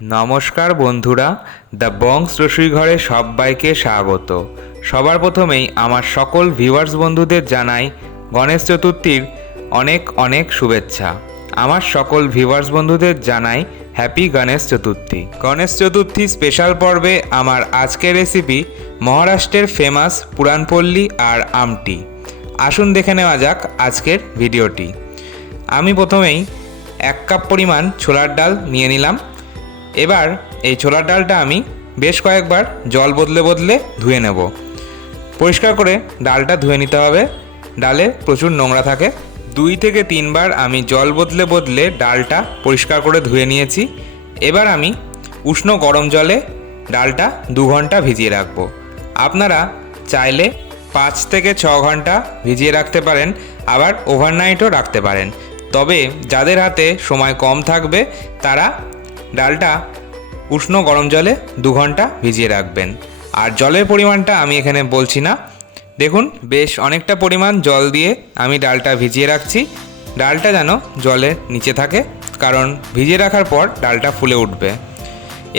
নমস্কার বন্ধুরা, দ্য বংস রসুই ঘরে সবাইকে স্বাগত। সবার প্রথমেই আমার সকল ভিউয়ার্স বন্ধুদের জানাই গণেশ চতুর্থীর অনেক অনেক শুভেচ্ছা। আমার সকল ভিউয়ার্স বন্ধুদের জানাই হ্যাপি গণেশ চতুর্থী। গণেশ চতুর্থী স্পেশাল পর্বে আমার আজকের রেসিপি মহারাষ্ট্রের ফেমাস পুরান পল্লী আর আমটি। আসুন দেখে নেওয়া যাক আজকের ভিডিওটি। আমি প্রথমেই 1 কাপ পরিমাণ ছোলার ডাল নিয়ে নিলাম। এবার এই ছোলার ডালটা আমি বেশ কয়েকবার জল বদলে বদলে ধুয়ে নেব। পরিষ্কার করে ডালটা ধুয়ে নিতে হবে, ডালে প্রচুর নোংরা থাকে। 2 থেকে 3 বার আমি জল বদলে বদলে ডালটা পরিষ্কার করে ধুয়ে নিয়েছি। এবার আমি উষ্ণ গরম জলে ডালটা 2 ঘন্টা ভিজিয়ে রাখবো। আপনারা চাইলে 5 থেকে 6 ঘন্টা ভিজিয়ে রাখতে পারেন, আবার ওভারনাইটও রাখতে পারেন। তবে যাদের হাতে সময় কম থাকবে তারা ডালটা উষ্ণ গরম জলে 2 ঘন্টা ভিজিয়ে রাখবেন। আর জলের পরিমাণটা আমি এখানে বলছি না। দেখুন, বেশ অনেকটা পরিমাণ জল দিয়ে আমি ডালটা ভিজিয়ে রাখছি। ডালটা যেন জলের নিচে থাকে, কারণ ভিজিয়ে রাখার পর ডালটা ফুলে উঠবে।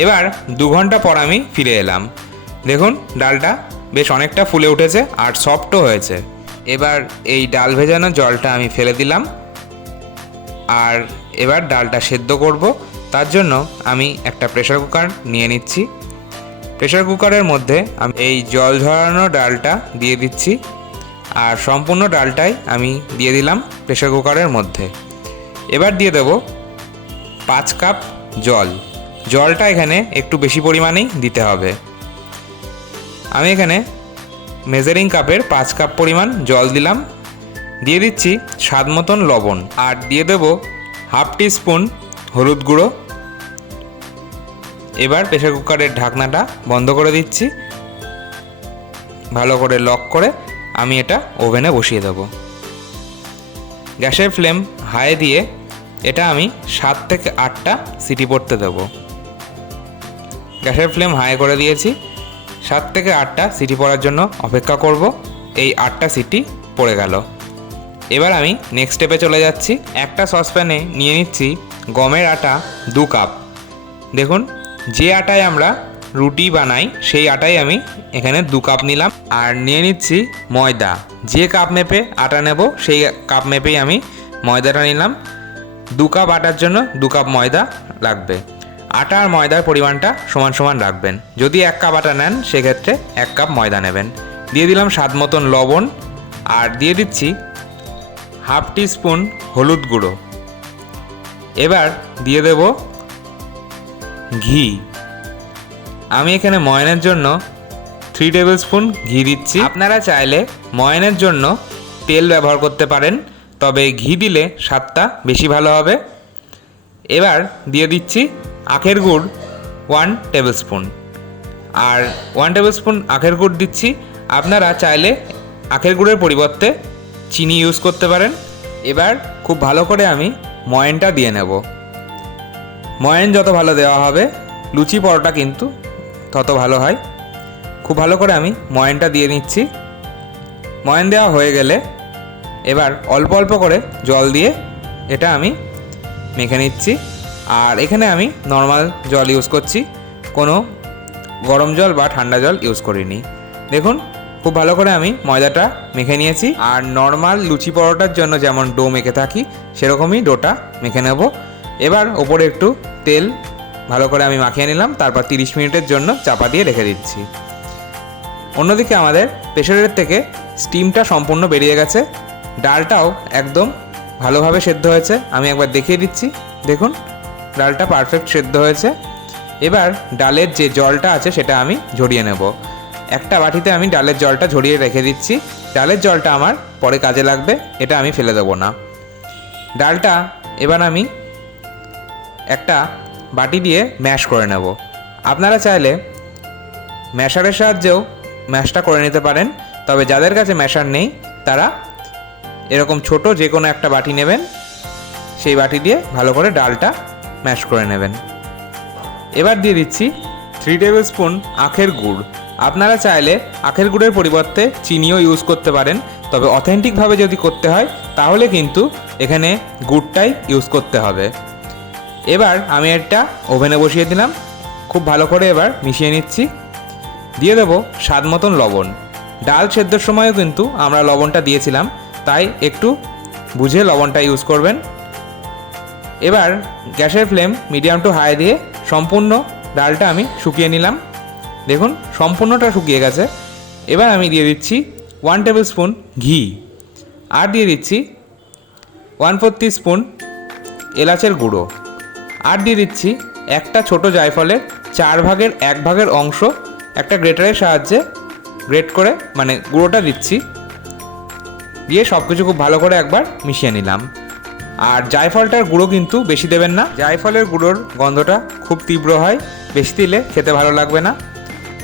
এবার 2 ঘন্টা পর আমি ফিরে এলাম। দেখুন, ডালটা বেশ অনেকটা ফুলে উঠেছে আর সফটও হয়েছে। এবার এই ডাল ভেজানো জলটা আমি ফেলে দিলাম। আর এবার ডালটা সেদ্ধ করব। তার জন্য আমি একটা প্রেসার কুকার নিয়ে নিচ্ছি। প্রেসার কুকারের মধ্যে আমি এই জল ঝরানো ডালটা দিয়ে দিচ্ছি, আর সম্পূর্ণ ডালটাই আমি দিয়ে দিলাম প্রেসার কুকারের মধ্যে। এবার দিয়ে দেব 5 কাপ জল। জলটা এখানে একটু বেশি পরিমাণেই দিতে হবে। আমি এখানে মেজারিং কাপের 5 কাপ পরিমাণ জল দিলাম। দিয়ে দিচ্ছি স্বাদ মতন লবণ, আর দিয়ে দেব 1/2 টিস্পুন হলুদ গুঁড়ো। এবার প্রেসার কুকারের ঢাকনাটা বন্ধ করে দিচ্ছি। ভালো করে লক করে আমি এটা ওভেনে বসিয়ে দেব। গ্যাসের ফ্লেম হাই দিয়ে এটা আমি 7 থেকে 8টা সিটি পড়তে দেব। গ্যাসের ফ্লেম হাই করে দিয়েছি। 7 থেকে 8টা সিটি পড়ার জন্য অপেক্ষা করব। এই 8টা সিটি পড়ে গেল। এবার আমি নেক্সট স্টেপে চলে যাচ্ছি। একটা সসপ্যানে নিয়ে নিচ্ছি গমের আটা 2 কাপ। দেখুন, যে আটায় আমরা রুটি বানাই সেই আটাই আমি এখানে 2 কাপ নিলাম। আর নিয়ে নিচ্ছি ময়দা। যে কাপ মেপে আটা নেব সেই কাপ মেপেই আমি ময়দাটা নিলাম। 2 কাপ আটার জন্য 2 কাপ ময়দা লাগবে। আটা আর ময়দার পরিমাণটা সমান সমান রাখবেন। যদি 1 কাপ আটা নেন সেক্ষেত্রে 1 কাপ ময়দা নেবেন। দিয়ে দিলাম স্বাদ মতন লবণ, আর দিয়ে দিচ্ছি 1/2 টিস্পুন হলুদ গুঁড়ো। এবার দিয়ে দেব ঘি। আমি এখানে ময়নের জন্য 3 টেবিল স্পুন ঘি দিচ্ছি। আপনারা চাইলে ময়নের জন্য তেল ব্যবহার করতে পারেন, তবে ঘি দিলে স্বাদটা বেশি ভালো হবে। এবার দিয়ে দিচ্ছি আখের গুড় 1 টেবিল স্পুন, আর 1 টেবিল স্পুন আখের গুড় দিচ্ছি। আপনারা চাইলে আখের গুড়ের পরিবর্তে চিনি ইউজ করতে পারেন। এবার খুব ভালো করে আমি ময়নটা দিয়ে নেব। ময়ন যত ভালো দেওয়া হবে লুচি পরোটা কিন্তু তত ভালো হয়। খুব ভালো করে আমি ময়নটা দিয়ে নিচ্ছি। ময়ন দেওয়া হয়ে গেলে এবার অল্প অল্প করে জল দিয়ে এটা আমি মেখে নিচ্ছি। আর এখানে আমি নর্মাল জল ইউজ করছি, কোনো গরম জল বা ঠান্ডা জল ইউজ করিনি। দেখুন, খুব ভালো করে আমি ময়দাটা মেখে নিয়েছি। আর নর্মাল লুচি পরোটার জন্য যেমন ডো মেখে থাকি সেরকমই ডোটা মেখে নেব। এবার ওপরে একটু তেল ভালো করে আমি মাখিয়ে নিলাম। তারপর 30 মিনিটের জন্য চাপা দিয়ে রেখে দিচ্ছি। অন্যদিকে আমাদের প্রেসারের থেকে স্টিমটা সম্পূর্ণ বেরিয়ে গেছে। ডালটাও একদম ভালোভাবে সেদ্ধ হয়েছে। আমি একবার দেখিয়ে দিচ্ছি। দেখুন, ডালটা পারফেক্ট সেদ্ধ হয়েছে। এবার ডালের যে জলটা আছে সেটা আমি ঝরিয়ে নেব। একটা বাটিতে আমি ডালের জলটা ঝরিয়ে রেখে দিচ্ছি। ডালের জলটা আমার পরে কাজে লাগবে, এটা আমি ফেলে দেবো না। ডালটা এবার আমি একটা বাটি দিয়ে ম্যাশ করে নেব। আপনারা চাইলে ম্যাশারের সাহায্যেও ম্যাশটা করে নিতে পারেন, তবে যাদের কাছে ম্যাশার নেই তারা এরকম ছোট যে কোনো একটা বাটি নেবেন, সেই বাটি দিয়ে ভালো করে ডালটা ম্যাশ করে নেবেন। এবার দিয়ে দিচ্ছি 3 টেবিল স্পুন আখের গুড়। আপনারা চাইলে আখের গুড়ের পরিবর্তে চিনিও ইউজ করতে পারেন, তবে অথেন্টিকভাবে যদি করতে হয় তাহলে কিন্তু এখানে গুড়টাই ইউজ করতে হবে। এবার আমি একটা ওভেনে বসিয়ে দিলাম, খুব ভালো করে এবার মিশিয়ে নিচ্ছি। দিয়ে দেবো স্বাদ মতন লবণ। ডাল সেদ্ধর সময়ও কিন্তু আমরা লবণটা দিয়েছিলাম, তাই একটু বুঝে লবণটা ইউজ করবেন। এবার গ্যাসের ফ্লেম মিডিয়াম টু হাই দিয়ে সম্পূর্ণ ডালটা আমি শুকিয়ে নিলাম। দেখুন সম্পূর্ণটা শুকিয়ে গেছে। এবার আমি দিয়ে দিচ্ছি 1 টেবিল স্পুন ঘি, আর দিয়ে দিচ্ছি 1/4 টিস্পুন এলাচের গুঁড়ো, আর দিয়ে দিচ্ছি একটা ছোট জায়ফলের 4 ভাগের 1 ভাগের অংশ একটা গ্রেটারের সাহায্যে গ্রেট করে মানে গুঁড়োটা দিচ্ছি। দিয়ে সব কিছু খুব ভালো করে একবার মিশিয়ে নিলাম। আর জায়ফলটার গুঁড়ো কিন্তু বেশি দেবেন না, জায়ফলের গুঁড়োর গন্ধটা খুব তীব্র হয়, বেশি দিলে খেতে ভালো লাগবে না।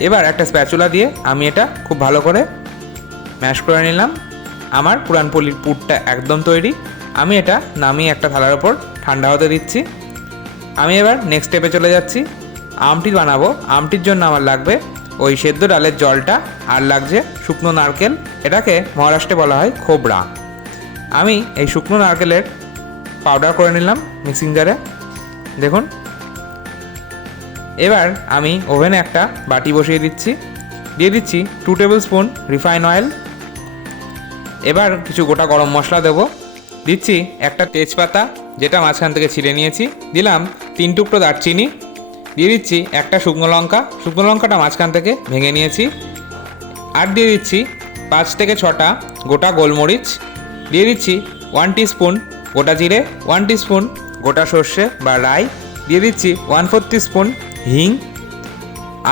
এবার একটা স্প্যাচুলা দিয়ে আমি এটা খুব ভালো করে ম্যাশ করে নিলাম। আমার পুরান পলির পুরটা একদম তৈরি। আমি এটা নামিয়ে একটা থালার ওপর ঠান্ডা হতে দিচ্ছি। আমি এবার নেক্সট স্টেপে চলে যাচ্ছি। আমটি বানাবো। আমটির জন্য আমার লাগবে ওই সেদ্ধ ডালের জলটা, আর লাগছে শুকনো নারকেল, এটাকে মহারাষ্ট্রে বলা হয় খোবরা। আমি এই শুকনো নারকেলের পাউডার করে নিলাম মিক্সিং জারে। দেখুন এবার আমি ওভেনে একটা বাটি বসিয়ে দিচ্ছি, দিয়ে দিচ্ছি 2 টেবিল স্পুন রিফাইন অয়েল। এবার কিছু গোটা গরম মশলা দেবো, দিচ্ছি একটা তেজপাতা যেটা মাঝখান থেকে ছিঁড়ে নিয়েছি, দিলাম 3 টুকরো দারচিনি, দিয়ে দিচ্ছি একটা শুকনো লঙ্কা, শুকনো লঙ্কাটা মাঝখান থেকে ভেঙে নিয়েছি, আর দিয়ে দিচ্ছি 5 থেকে 6টা গোটা গোলমরিচ, দিয়ে দিচ্ছি 1 টিস্পুন গোটা জিরে, 1 টিস্পুন গোটা সর্ষে বা রাই, দিয়ে দিচ্ছি 1/4 টিস্পুন হিং,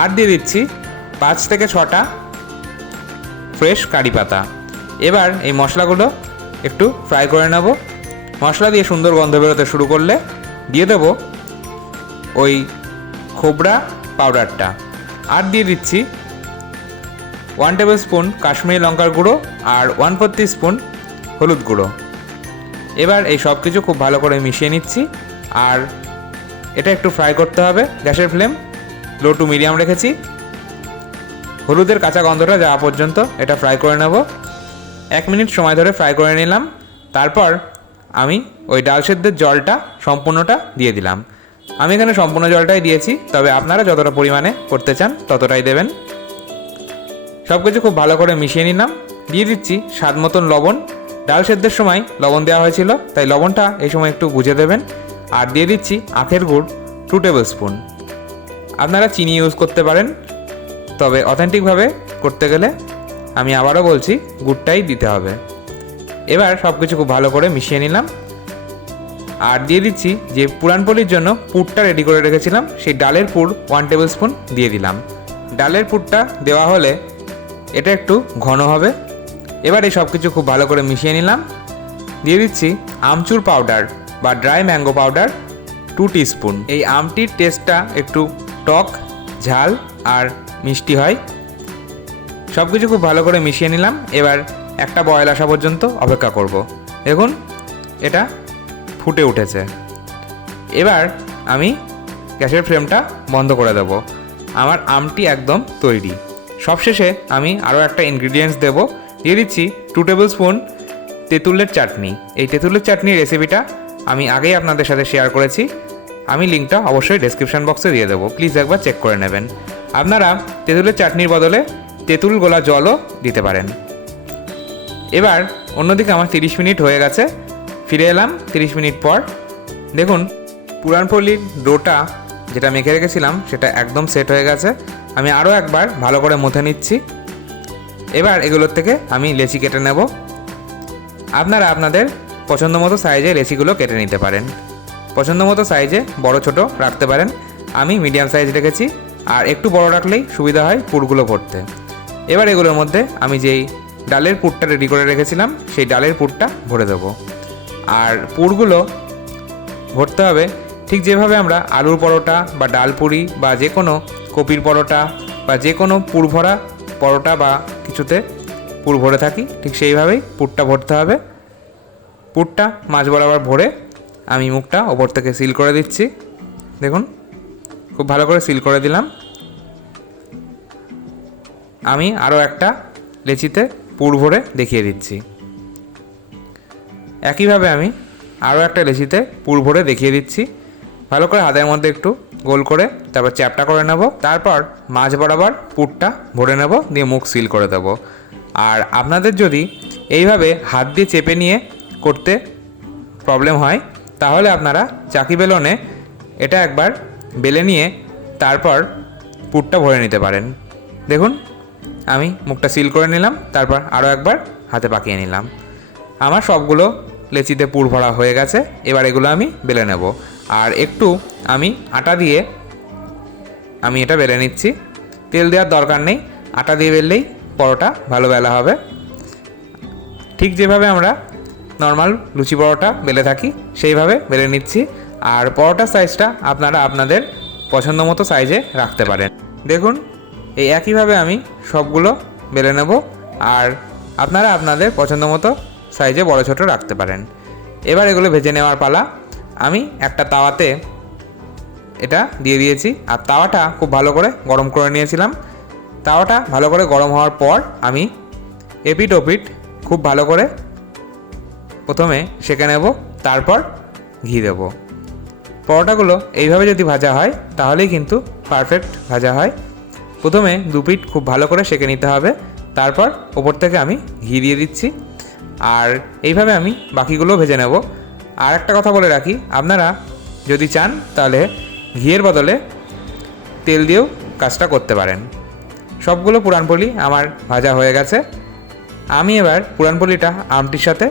আর দিয়ে দিচ্ছি 5 থেকে 6টা ফ্রেশ কারি পাতা। এবার এই মশলাগুলো একটু ফ্রাই করে নেব। মশলা দিয়ে সুন্দর গন্ধ বেরোতে শুরু করলে দিয়ে দেবো ওই খোবরা পাউডারটা, আর দিয়ে দিচ্ছি 1 টেবিল স্পুন কাশ্মীরি লঙ্কার গুঁড়ো আর 1/4 টিস্পুন হলুদ গুঁড়ো। এবার এই সব কিছু খুব ভালো করে মিশিয়ে নিচ্ছি, আর এটা একটু ফ্রাই করতে হবে। গ্যাসের ফ্লেম লো টু মিডিয়াম রেখেছি। হলুদের কাঁচা গন্ধটা যাওয়া পর্যন্ত এটা ফ্রাই করে নেব। 1 মিনিট সময় ধরে ফ্রাই করে নিলাম। তারপর আমি ওই ডাল সেদ্ধের জলটা সম্পূর্ণটা দিয়ে দিলাম। আমি এখানে সম্পূর্ণ জলটাই দিয়েছি, তবে আপনারা যতটা পরিমাণে করতে চান ততটাই দেবেন। সব কিছু খুব ভালো করে মিশিয়ে নিলাম। দিয়ে দিচ্ছি স্বাদ মতন লবণ। ডাল সেদ্ধের সময় লবণ দেওয়া হয়েছিল, তাই লবণটা এই সময় একটু বুঝে দেবেন। আর দিয়ে দিচ্ছি আখের গুড় 2 টেবিল স্পুন। আপনারা চিনি ইউজ করতে পারেন, তবে অথেন্টিকভাবে করতে গেলে আমি আবারও বলছি গুড়টাই দিতে হবে। এবার সব কিছু খুব ভালো করে মিশিয়ে নিলাম, আর দিয়ে দিচ্ছি যে পুরান পলির জন্য পুরটা রেডি করে রেখেছিলাম, সেই ডালের পুর 1 টেবিল স্পুন দিয়ে দিলাম। ডালের পুরটা দেওয়া হলে এটা একটু ঘন হবে। এবার এই সব কিছু খুব ভালো করে মিশিয়ে নিলাম। দিয়ে দিচ্ছি আমচুর পাউডার বা ড্রাই ম্যাঙ্গো পাউডার 2 টিস্পুন। এই আমটির টেস্টটা একটু টক, ঝাল আর মিষ্টি হয়। সব কিছু খুব ভালো করে মিশিয়ে নিলাম। এবার একটা বয়েল আসা পর্যন্ত অপেক্ষা করব। দেখুন এটা ফুটে উঠেছে। এবার আমি গ্যাসের ফ্লেমটা বন্ধ করে দেব। আমার আমটি একদম তৈরি। সবশেষে আমি আরও একটা ইনগ্রিডিয়েন্টস দেব। দিয়ে দিচ্ছি 2 টেবিল স্পুন তেঁতুলের চাটনি। এই তেঁতুলের চাটনির রেসিপিটা আমি আগেই আপনাদের সাথে শেয়ার করেছি। আমি লিঙ্কটা অবশ্যই ডেসক্রিপশন বক্সে দিয়ে দেবো, প্লিজ একবার চেক করে নেবেন। আপনারা তেঁতুলের চাটনির বদলে তেঁতুল গোলা জলও দিতে পারেন। এবার অন্যদিকে আমার 30 মিনিট হয়ে গেছে। ফিরে এলাম 30 মিনিট পর। দেখুন পুরান পলির ডোটা যেটা মেখে রেখেছিলাম সেটা একদম সেট হয়ে গেছে। আমি আরও একবার ভালো করে মথে নিচ্ছি। এবার এগুলোর থেকে আমি লেচি কেটে নেব। আপনারা আপনাদের পছন্দ মতো সাইজে লেচিগুলো কেটে নিতে পারেন। পছন্দ মতো সাইজে বড় ছোট রাখতে পারেন। আমি মিডিয়াম সাইজ রেখেছি, আর একটু বড় রাখলেই সুবিধা হয় পুরগুলো ভরতে। এবার এগুলোর মধ্যে আমি যেই ডালের পুরটা রেডি করে রেখেছিলাম সেই ডালের পুরটা ভরে দেবো। আর পুরগুলো ভরতে হবে ঠিক যেভাবে আমরা আলুর পরোটা বা ডাল পুরি বা যে কোনো কপির পরোটা বা যে কোনো পুর ভরা পরোটা বা কিছুতে পুর ভরে থাকি, ঠিক সেইভাবেই পুরটা ভরতে হবে। পুরটা মাঝ বরাবর ভরে আমি মুখটা ওপর থেকে সিল করে দিচ্ছি। দেখুন খুব ভালো করে সিল করে দিলাম। আমি আরও একটা লেচিতে পুর ভরে দেখিয়ে দিচ্ছি। একইভাবে আমি আরও একটা লেচিতে পুর ভরে দেখিয়ে দিচ্ছি। ভালো করে হাতের মধ্যে একটু গোল করে তারপর চ্যাপটা করে নেব। তারপর মাঝ বরাবর পুরটা ভরে নেব, দিয়ে মুখ সিল করে দেবো। আর আপনাদের যদি এইভাবে হাত দিয়ে চেপে নিয়ে করতে প্রবলেম হয় তাহলে আপনারা চাকি বেলনে এটা একবার বেলে নিয়ে তারপর পুরটা ভরে নিতে পারেন। দেখুন আমি মুখটা সিল করে নিলাম, তারপর আরও একবার হাতে পাকিয়ে নিলাম। আমার সবগুলো লেচিতে পুর ভরা হয়ে গেছে। এবার এগুলো আমি বেলে নেব। আর একটু আমি আটা দিয়ে আমি এটা বেলে নিচ্ছি। তেল দেওয়ার দরকার নেই, আটা দিয়ে বেললেই পরোটা ভালো বেলা হবে। ঠিক যেভাবে আমরা নর্মাল লুচি পরোটা বেলে থাকি সেইভাবে বেলে নিচ্ছি। আর পরোটার সাইজটা আপনারা আপনাদের পছন্দ মতো সাইজে রাখতে পারেন। দেখুন এই একইভাবে আমি সবগুলো বেলে নেব, আর আপনারা আপনাদের পছন্দ মতো সাইজে বড় ছোট রাখতে পারেন। এবার এগুলো ভেজে নেওয়ার পালা। আমি একটা তাওয়াতে এটা দিয়ে দিয়েছি, আর তাওয়াটা খুব ভালো করে গরম করে নিয়েছিলাম। তাওয়াটা ভালো করে গরম হওয়ার পর আমি এপিট ওপিট খুব ভালো করে প্রথমে সেঁকে নেব, তারপর ঘি দেব। পরোটাগুলো এইভাবে যদি ভাজা হয় তাহলেই কিন্তু পারফেক্ট ভাজা হয়। প্রথমে দুপিট খুব ভালো করে সেঁকে নিতে হবে, তারপর ওপর থেকে আমি ঘি দিয়ে দিচ্ছি। আর এইভাবে আমি বাকিগুলো ভেজে নেব। আর একটা কথা বলে রাখি, আপনারা যদি চান তাহলে ঘিয়ের বদলে তেল দিয়েও কাজটা করতে পারেন। সবগুলো পুরানপলি আমার ভাজা হয়ে গেছে। আমি এবার পুরানপলিটা আমটির সাথে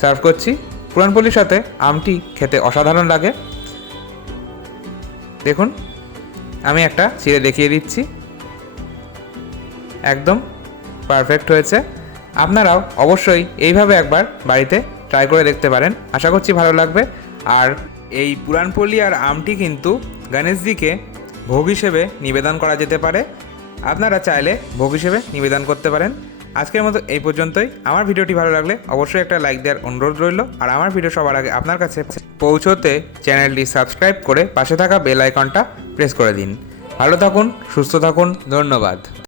সার্ভ করছি। পুরানপলির সাথে আমটি খেতে অসাধারণ লাগে। দেখুন আমি একটা ছিঁড়ে দেখিয়ে দিচ্ছি, একদম পারফেক্ট হয়েছে। আপনারাও অবশ্যই এইভাবে একবার বাড়িতে ট্রাই করে দেখতে পারেন, আশা করছি ভালো লাগবে। আর এই পুরানপলি আর আমটি কিন্তু গণেশজিকে ভোগ হিসেবে নিবেদন করা যেতে পারে। আপনারা চাইলে ভোগ হিসেবে নিবেদন করতে পারেন। আজকের মতো এই পর্যন্তই। আমার ভিডিওটি ভালো লাগলে অবশ্যই একটা লাইক দেওয়ার অনুরোধ রইল। আর আমার ভিডিও সবার আগে আপনার কাছে পৌঁছতে চ্যানেলটি সাবস্ক্রাইব করে পাশে থাকা বেল আইকনটা প্রেস করে দিন। ভালো থাকুন, সুস্থ থাকুন, ধন্যবাদ।